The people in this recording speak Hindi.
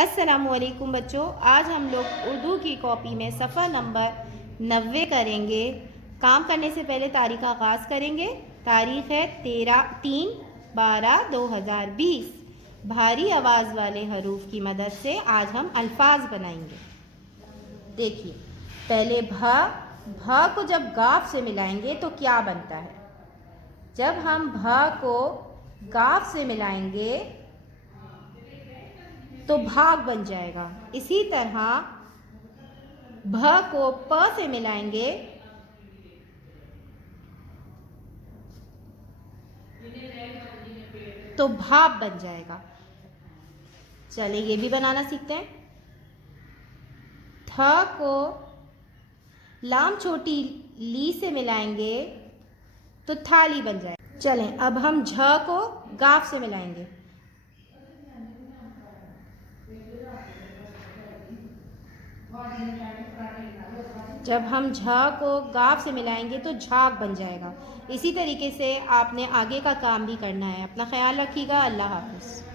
अस्सलामुअलैकुम बच्चों, आज हम लोग उर्दू की कॉपी में सफ़ा नंबर 90 करेंगे। काम करने से पहले तारीख का आगाज़ करेंगे। तारीख़ है 13/12/2020। भारी आवाज़ वाले हरूफ की मदद से आज हम अल्फाज बनाएंगे। देखिए, पहले भ को जब गाफ से मिलाएंगे तो क्या बनता है। जब हम भ को गाफ से मिलाएंगे तो भाग बन जाएगा। इसी तरह भ को प से मिलाएंगे तो भाप बन जाएगा। चले ये भी बनाना सीखते हैं। थ को लाम छोटी ली से मिलाएंगे तो थाली बन जाएगा। चलें अब हम झ को गाफ से मिलाएंगे। जब हम झ को गाफ से मिलाएंगे तो झाग बन जाएगा। इसी तरीके से आपने आगे का काम भी करना है। अपना ख्याल रखिएगा। अल्लाह हाफ़िज़।